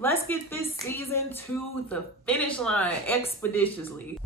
let's get this season to the finish line expeditiously.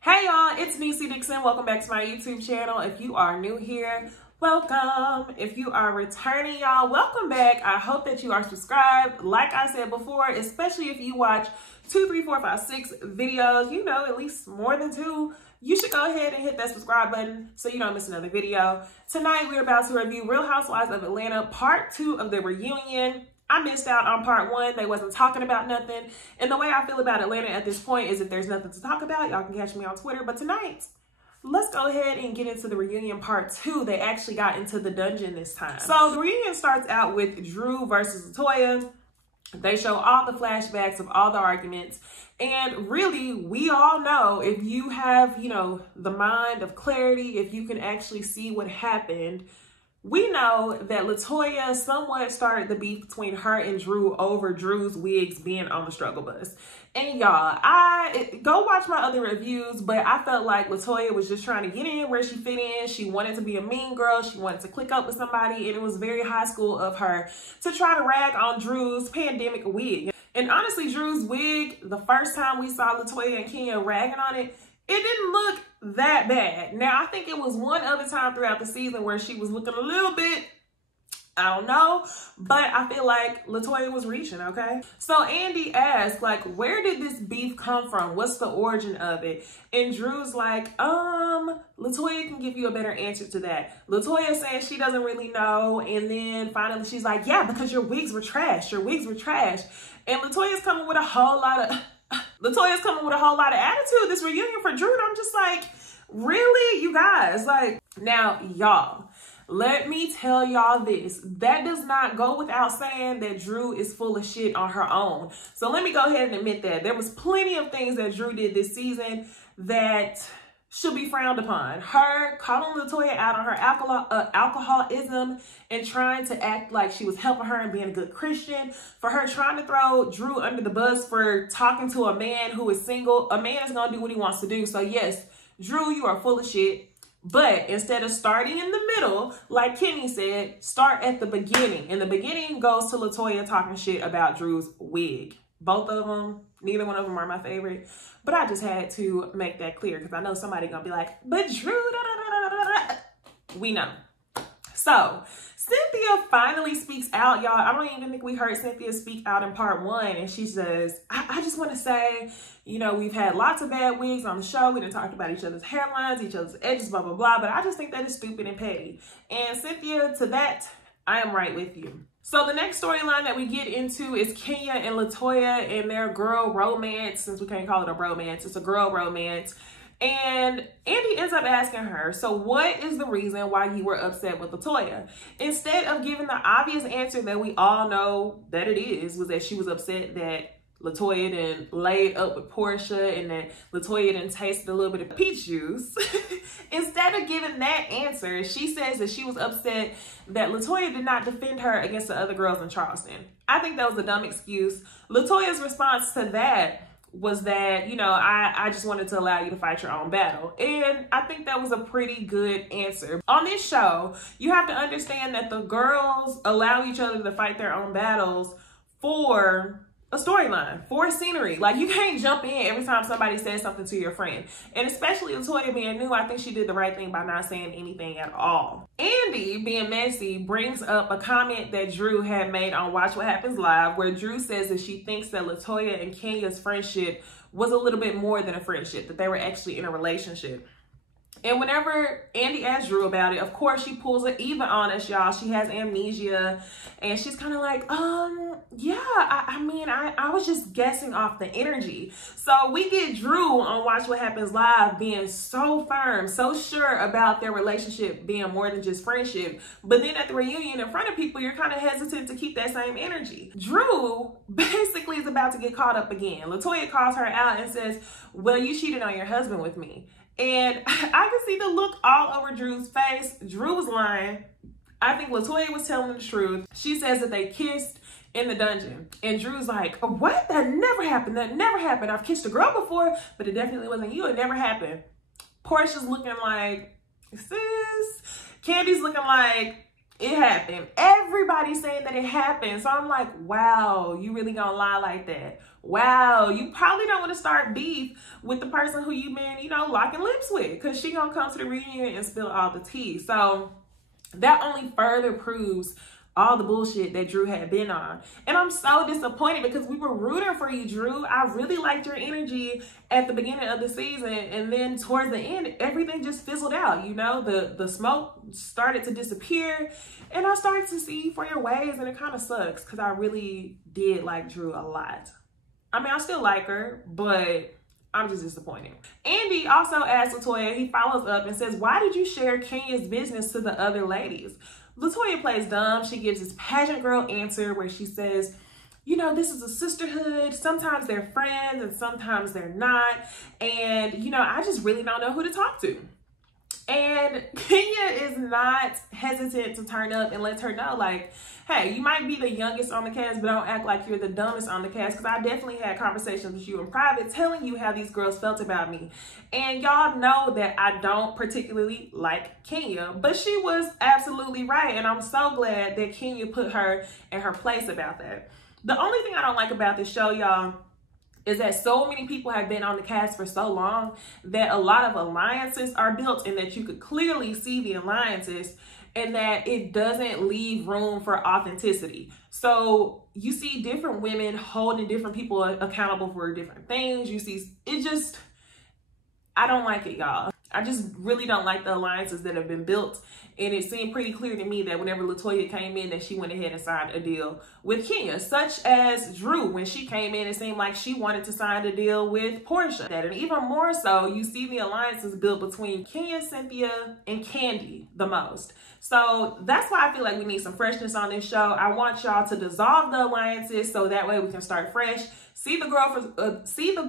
Hey y'all, it's NeceyDixon. Welcome back to my YouTube channel. If you are new here, welcome. If you are returning, y'all, welcome back. I hope that you are subscribed. Like I said before, especially if you watch 2, 3, 4, 5, 6 videos, you know, at least more than 2, you should go ahead and hit that subscribe button so you don't miss another video. Tonight, we're about to review Real Housewives of Atlanta, part 2 of the reunion. I missed out on part 1. They wasn't talking about nothing. And the way I feel about Atlanta at this point is if there's nothing to talk about, y'all can catch me on Twitter. But tonight, let's go ahead and get into the reunion part 2. They actually got into the dungeon this time. So the reunion starts out with Drew versus Latoya. They show all the flashbacks of all the arguments. And really, we all know if you have, you know, the mind of clarity, if you can actually see what happened, we know that Latoya somewhat started the beef between her and Drew over Drew's wigs being on the struggle bus. And y'all, I go watch my other reviews, but I felt like Latoya was just trying to get in where she fit in. She wanted to be a mean girl. She wanted to click up with somebody, and it was very high school of her to try to rag on Drew's pandemic wig. And honestly, Drew's wig, the first time we saw Latoya and Kenya ragging on it, it didn't look that bad. Now, I think it was one other time throughout the season where she was looking a little bit, I don't know, but I feel like Latoya was reaching, okay? So Andy asked, like, where did this beef come from? What's the origin of it? And Drew's like, Latoya can give you a better answer to that. Latoya saying she doesn't really know. And then finally she's like, yeah, because your wigs were trash. Your wigs were trash. And Latoya's coming with a whole lot of attitude this reunion for Drew. And I'm just like, really, you guys? Like, now, y'all, let me tell y'all this. That does not go without saying that Drew is full of shit on her own. So let me go ahead and admit that. There was plenty of things that Drew did this season that should be frowned upon. Her calling Latoya out on her alcoholism and trying to act like she was helping her and being a good Christian. For her trying to throw Drew under the bus for talking to a man who is single. A man is going to do what he wants to do. So yes, Drew, you are full of shit. But instead of starting in the middle, like Kenny said, start at the beginning. And the beginning goes to Latoya talking shit about Drew's wig. Both of them, neither one of them are my favorite. But I just had to make that clear because I know somebody gonna be like, but Drew, da, da, da, da, da. We know. So Cynthia finally speaks out, y'all. I don't even think we heard Cynthia speak out in part 1. And she says, I just want to say, you know, we've had lots of bad wigs on the show. We done talked about each other's hairlines, each other's edges, blah, blah, blah. But I just think that is stupid and petty. And Cynthia, to that, I am right with you. So the next storyline that we get into is Kenya and Latoya and their girl romance. Since we can't call it a romance, it's a girl romance. And Andy ends up asking her, so what is the reason why you were upset with Latoya? Instead of giving the obvious answer that we all know that it is, was that she was upset that Latoya done laid up with Porsha and that Latoya done tasted a little bit of peach juice. Instead of giving that answer, she says that she was upset that Latoya did not defend her against the other girls in Charleston. I think that was a dumb excuse. Latoya's response to that was that, you know, I just wanted to allow you to fight your own battle. And I think that was a pretty good answer. On this show, you have to understand that the girls allow each other to fight their own battles for a storyline, for scenery. Like, you can't jump in every time somebody says something to your friend. And especially Latoya being new, I think she did the right thing by not saying anything at all. Andy, being messy, brings up a comment that Drew had made on Watch What Happens Live, where Drew says that she thinks that Latoya and Kenya's friendship was a little bit more than a friendship, that they were actually in a relationship. And whenever Andy asked Drew about it, of course, she pulls an Eva on us, y'all. She has amnesia. And she's kind of like, yeah, I was just guessing off the energy. So we get Drew on Watch What Happens Live being so firm, so sure about their relationship being more than just friendship. But then at the reunion in front of people, you're kind of hesitant to keep that same energy. Drew basically is about to get caught up again. Latoya calls her out and says, well, you cheated on your husband with me. And I could see the look all over Drew's face. Drew was lying. I think Latoya was telling the truth. She says that they kissed in the dungeon. And Drew's like, oh, what? That never happened. That never happened. I've kissed a girl before, but it definitely wasn't you. It never happened. Porsha's looking like, sis. Candy's looking like, it happened. Everybody's saying that it happened. So I'm like, wow, you really gonna lie like that? Wow, you probably don't want to start beef with the person who you've been, you know, locking lips with, because she gonna come to the reunion and spill all the tea. So that only further proves all the bullshit that Drew had been on. And I'm so disappointed because we were rooting for you, Drew. I really liked your energy at the beginning of the season, and then towards the end, everything just fizzled out. You know, the smoke started to disappear, and I started to see for your ways, and it kind of sucks because I really did like Drew a lot. I mean, I still like her, but I'm just disappointed. Andy also asked Latoya, he follows up and says, why did you share Kenya's business to the other ladies? Latoya plays dumb. She gives this pageant girl answer where she says, you know, this is a sisterhood. Sometimes they're friends and sometimes they're not. And, you know, I just really don't know who to talk to. And Kenya is not hesitant to turn up and let her know, like, hey, you might be the youngest on the cast, but don't act like you're the dumbest on the cast, because I definitely had conversations with you in private telling you how these girls felt about me. And y'all know that I don't particularly like Kenya, but she was absolutely right. And I'm so glad that Kenya put her in her place about that. The only thing I don't like about this show, y'all, is that so many people have been on the cast for so long that a lot of alliances are built, and that you could clearly see the alliances, and that it doesn't leave room for authenticity. So you see different women holding different people accountable for different things. You see, it just, I don't like it, y'all. I just really don't like the alliances that have been built. And it seemed pretty clear to me that whenever Latoya came in, that she went ahead and signed a deal with Kenya, such as Drew. When she came in, it seemed like she wanted to sign a deal with Porsha. And even more so, you see the alliances built between Kenya, Cynthia, and Candy the most. So that's why I feel like we need some freshness on this show. I want y'all to dissolve the alliances so that way we can start fresh. See the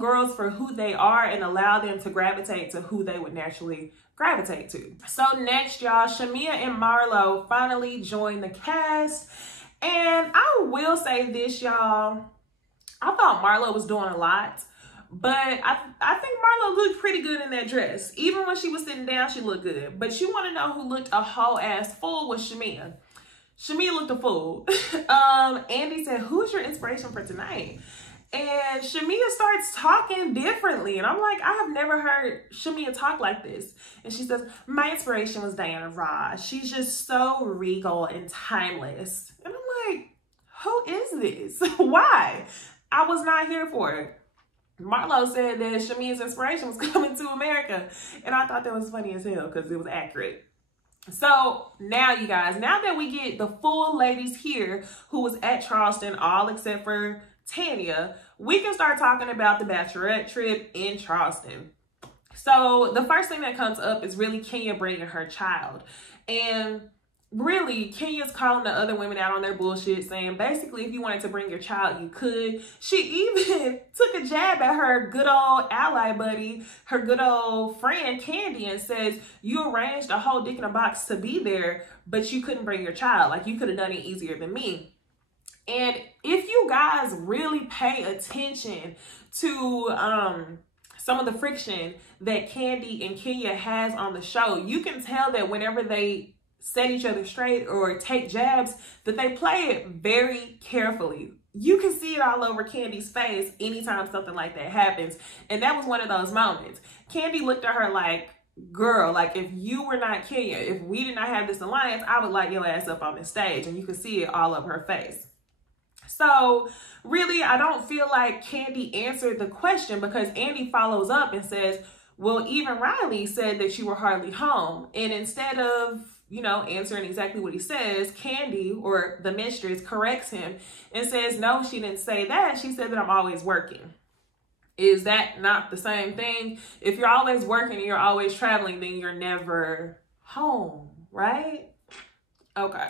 girls for who they are, and allow them to gravitate to who they would naturally gravitate to. So next, y'all, Samia and Marlo finally joined the cast. And I will say this, y'all, I thought Marlo was doing a lot, but I think Marlo looked pretty good in that dress. Even when she was sitting down, she looked good. But you want to know who looked a whole ass fool was Samia. Samia looked a fool. Andy said, who's your inspiration for tonight? And Samia starts talking differently. And I'm like, I have never heard Samia talk like this. And she says, my inspiration was Diana Ross. She's just so regal and timeless. And I'm like, who is this? Why? I was not here for it. Marlo said that Shamia's inspiration was coming to America. And I thought that was funny as hell because it was accurate. So now, you guys, now that we get the full ladies here who was at Charleston, all except for Tanya, we can start talking about the bachelorette trip in Charleston. So the first thing that comes up is really Kenya bringing her child. And really, Kenya's calling the other women out on their bullshit, saying basically if you wanted to bring your child, you could. She even took a jab at her good old ally buddy, her good old friend Candy, and says, you arranged a whole dick in a box to be there, but you couldn't bring your child. Like, you could have done it easier than me. And if you guys really pay attention to some of the friction that Candy and Kenya has on the show, you can tell that whenever they set each other straight or take jabs, that they play it very carefully. You can see it all over Candy's face anytime something like that happens. And that was one of those moments. Candy looked at her like, girl, like, if you were not Kenya, if we did not have this alliance, I would light your ass up on the stage. And you could see it all over her face. So really, I don't feel like Candy answered the question, because Andy follows up and says, well, even Riley said that you were hardly home. And instead of, you know, answering exactly what he says, Candy, or the mistress, corrects him and says, no, she didn't say that. She said that I'm always working. Is that not the same thing? If you're always working and you're always traveling, then you're never home, right? Okay.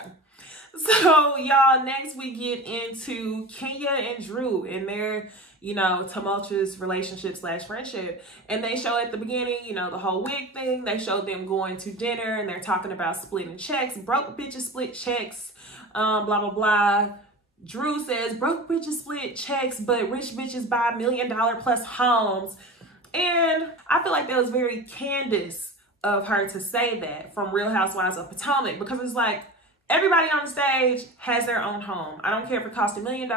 So, y'all, next we get into Kenya and Drew and their, you know, tumultuous relationship / friendship. And they show at the beginning, you know, the whole wig thing. They showed them going to dinner and they're talking about splitting checks. Broke bitches split checks, blah, blah, blah. Drew says, broke bitches split checks, but rich bitches buy $1 million+ homes. And I feel like that was very Candace of her to say that from Real Housewives of Potomac, because it's like, everybody on the stage has their own home. I don't care if it costs $1 million,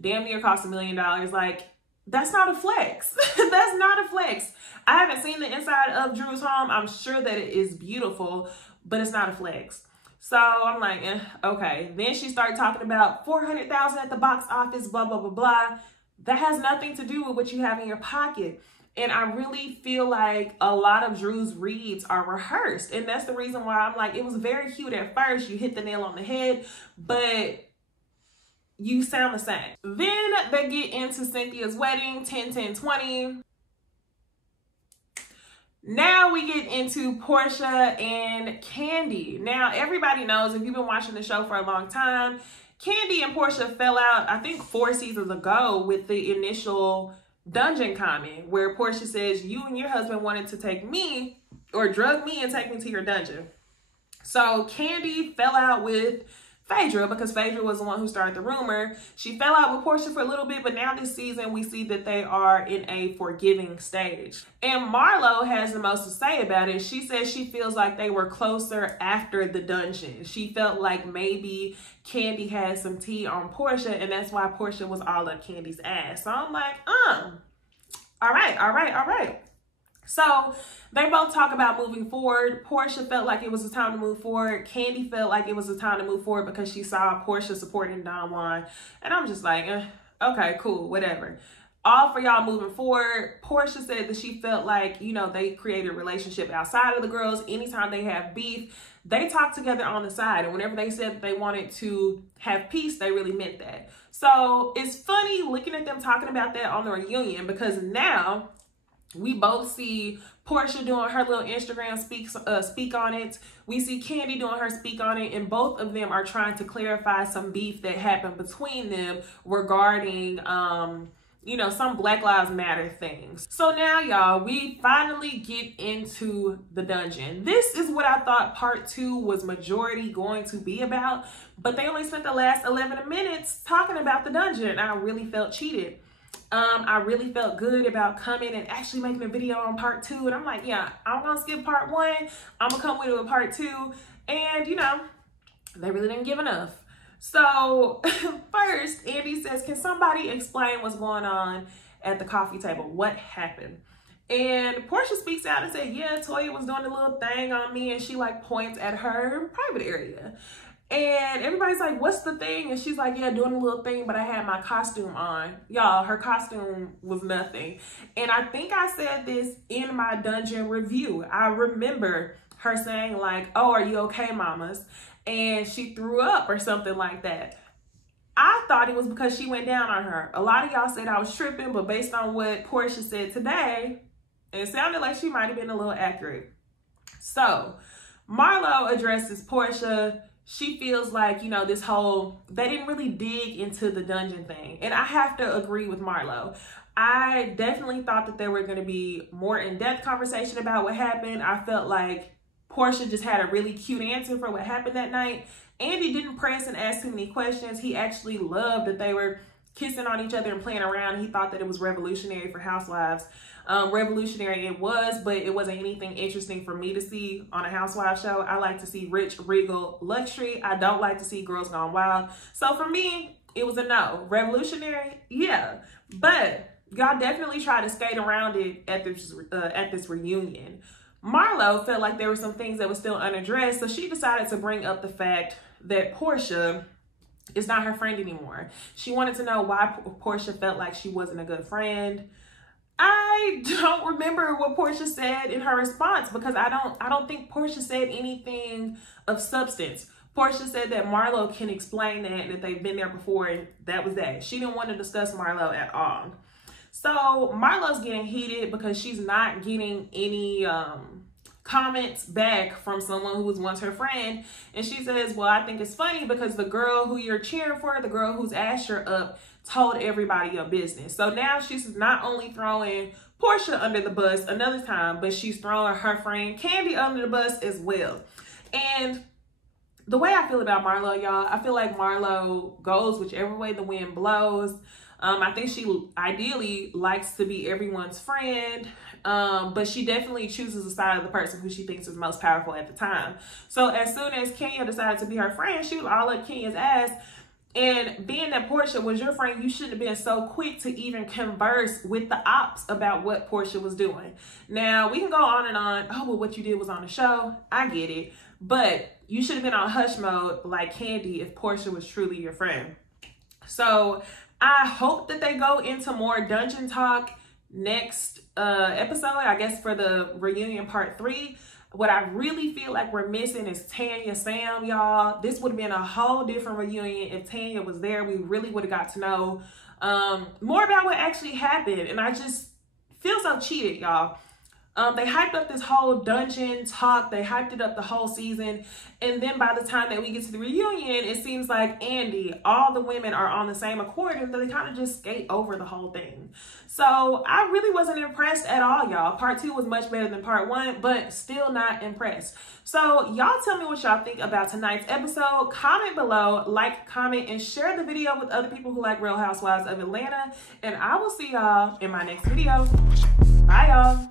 damn near cost $1 million. Like, that's not a flex. That's not a flex. I haven't seen the inside of Drew's home. I'm sure that it is beautiful, but it's not a flex. So I'm like, okay. Then she started talking about $400,000 at the box office, blah, blah, blah, blah. That has nothing to do with what you have in your pocket. And I really feel like a lot of Drew's reads are rehearsed. And that's the reason why I'm like, it was very cute at first. You hit the nail on the head, but you sound the same. Then they get into Cynthia's wedding, 10, 10, 20. Now we get into Porsha and Kandi. Now, everybody knows, if you've been watching the show for a long time, Kandi and Porsha fell out, I think 4 seasons ago, with the initial dungeon comment where Porsha says, you and your husband wanted to take me or drug me and take me to your dungeon. So Kandi fell out with Phaedra because Phaedra was the one who started the rumor. She fell out with Porsha for a little bit, but now this season we see that they are in a forgiving stage. And Marlo has the most to say about it. She says she feels like they were closer after the dungeon. She felt like maybe Kandi had some tea on Porsha, and that's why Porsha was all up Kandi's ass. So I'm like, all right. So they both talk about moving forward. Porsha felt like it was a time to move forward. Kandi felt like it was a time to move forward because she saw Porsha supporting Don Juan. And I'm just like, okay, cool, whatever. All for y'all moving forward. Porsha said that she felt like, you know, they created a relationship outside of the girls. Anytime they have beef, they talk together on the side. And whenever they said that they wanted to have peace, they really meant that. So it's funny looking at them talking about that on the reunion, because now we both see Porsha doing her little Instagram speak on it. We see Kandi doing her speak on it, and both of them are trying to clarify some beef that happened between them regarding, you know, some Black Lives Matter things. So now, y'all, we finally get into the dungeon. This is what I thought part 2 was majority going to be about, but they only spent the last 11 minutes talking about the dungeon, and I really felt cheated. I really felt good about coming and actually making a video on part 2. And I'm like, yeah, I'm gonna skip part 1. I'm gonna come with it with part 2. And you know, they really didn't give enough. So first, Andy says, can somebody explain what's going on at the coffee table? What happened? And Porsha speaks out and said, yeah, Toya was doing a little thing on me, and she like points at her private area. And everybody's like, what's the thing? And she's like, yeah, doing a little thing, but I had my costume on. Y'all, her costume was nothing. And I think I said this in my dungeon review. I remember her saying like, oh, are you okay, mamas? And she threw up or something like that. I thought it was because she went down on her. A lot of y'all said I was tripping, but based on what Porsha said today, it sounded like she might have been a little accurate. So Marlo addresses Porsha. She feels like, you know, this whole, they didn't really dig into the dungeon thing. And I have to agree with Marlo. I definitely thought that there were going to be more in-depth conversation about what happened. I felt like Porsha just had a really cute answer for what happened that night. Andy didn't press and ask too many questions. He actually loved that they were kissing on each other and playing around. He thought that it was revolutionary for Housewives. Revolutionary it was, but it wasn't anything interesting for me to see on a Housewives show. I like to see rich, regal luxury. I don't like to see girls gone wild. So for me, it was a no. Revolutionary, yeah, but y'all definitely tried to skate around it at this reunion. Marlo felt like there were some things that were still unaddressed, so she decided to bring up the fact that Porsha is not her friend anymore. She wanted to know why Porsha felt like she wasn't a good friend. I don't remember what Porsha said in her response, because I don't think Porsha said anything of substance. Porsha said that Marlo can explain that they've been there before, and that was that. She didn't want to discuss Marlo at all. So Marlo's getting heated because she's not getting any comments back from someone who was once her friend. And she says, well, I think it's funny because the girl who you're cheering for, the girl whose ass you're up, told everybody your business. So now she's not only throwing Porsha under the bus another time, but she's throwing her friend Kandi under the bus as well. And the way I feel about Marlo, y'all, I feel like Marlo goes whichever way the wind blows. I think she ideally likes to be everyone's friend, but she definitely chooses the side of the person who she thinks is most powerful at the time. So as soon as Kenya decided to be her friend, she was all up Kenya's ass. And being that Porsha was your friend, you shouldn't have been so quick to even converse with the ops about what Porsha was doing. Now, we can go on and on. Oh, well, what you did was on the show. I get it. But you should have been on hush mode like Candy if Porsha was truly your friend. So I hope that they go into more dungeon talk next episode, I guess for the reunion part 3. What I really feel like we're missing is Tanya, Sam, y'all. This would have been a whole different reunion if Tanya was there. We really would have got to know more about what actually happened. And I just feel so cheated, y'all. They hyped up this whole dungeon talk. They hyped it up the whole season. And then by the time that we get to the reunion, it seems like Andy, all the women are on the same accord, and they kind of just skate over the whole thing. So I really wasn't impressed at all, y'all. Part 2 was much better than part 1, but still not impressed. So y'all tell me what y'all think about tonight's episode. Comment below, like, comment, and share the video with other people who like Real Housewives of Atlanta. And I will see y'all in my next video. Bye, y'all.